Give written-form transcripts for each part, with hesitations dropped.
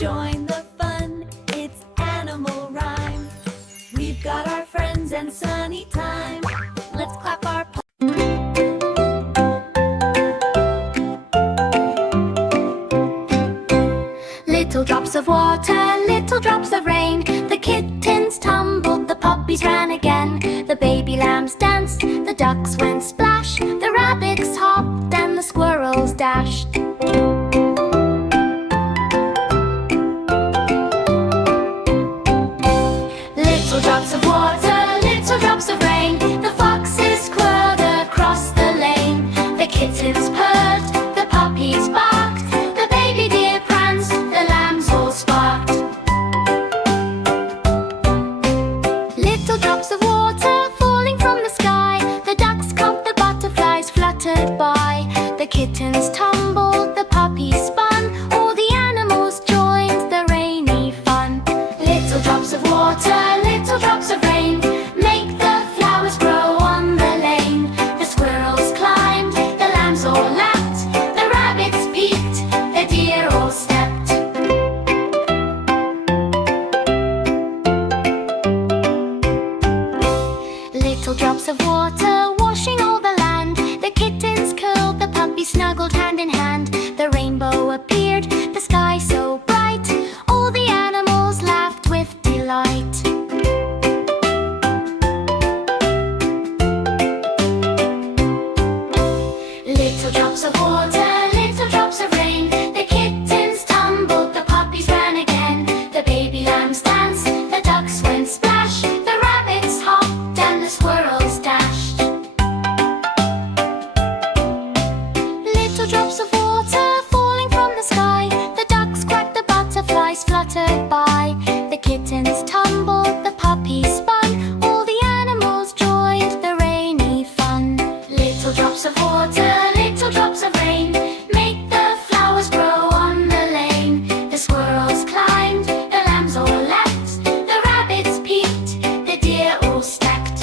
join the fun. It's animal rhyme. We've got our friends and sunny time. Let's clap our paws. Little drops of water, little drops of rain. The kittens tumbled, the puppies ran again. The baby lambs danced, the ducks went splash. The rabbits hopped and the squirrels dashed. Little drops of water, little drops of rain. The foxes squirreled across the lane. The kittens purred, the puppies barked. The baby deer pranced, the lambs all sparked. Little drops of water falling from the sky. The ducks caught, the butterflies fluttered by. The kittens tumbled, the puppies spun. All the animals joined the rainy fun. Little drops of water, little drops of rain, make the flowers grow on the lane. The squirrels climbed, the lambs all lapped. The rabbits peeked, the deer all stepped. Little drops of water washing all the land. The kittens curled, the puppies snuggled hand in hand. The rainbow appeared, the sky so bright. All the animals laughed with delight. Little drops of water, little drops of rain. The kittens tumbled, the puppies ran again. The baby lambs danced, the ducks went splash. The rabbits hopped and the squirrels dashed. Little drops of water falling from the sky. The ducks quacked, the butterflies fluttered by. The kittens tumbled, the puppies spun. All the animals joined the rainy fun. Little drops of water, little drops of rain, make the flowers grow on the lane. The squirrels climbed, the lambs all leapt. The rabbits peeked, the deer all stepped.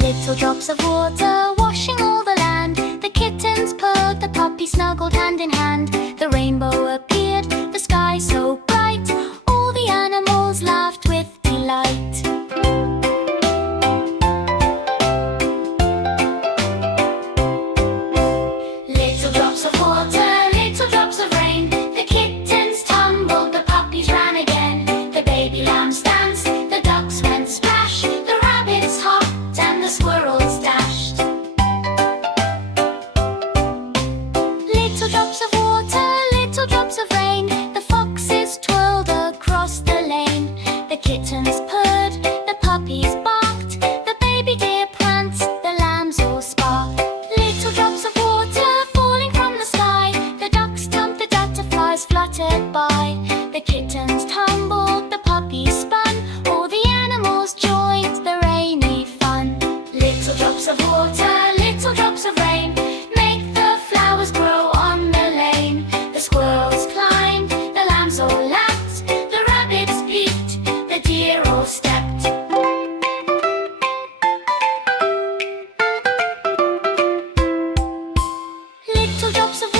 Little drops of water washing all the land. The kittens purred, the puppies snuggled hand in hand. The rainbow appeared, the sky so bright. All the animals laughed with delight. Little drops of water, little drops of rain. The kittens tumbled, the puppies ran again. The baby lambs danced, the ducks went splash. The rabbits hopped and the squirrels dashed. Little drops of water, little drops of rain. The foxes twirled across the lane. The kittens purred, the puppies barked. The baby deer pranced, the lambs all sparked. Little drops of water falling from the sky. The ducks jumped, the butterflies fluttered by. The kittens tumbled, the puppies spun. All the animals joined the rainy fun. Little drops of water, little drops of rain, make the flowers grow on the lane. The squirrels climbed, the lambs all lapped. The rabbits peeked, the deer all stepped. Little drops of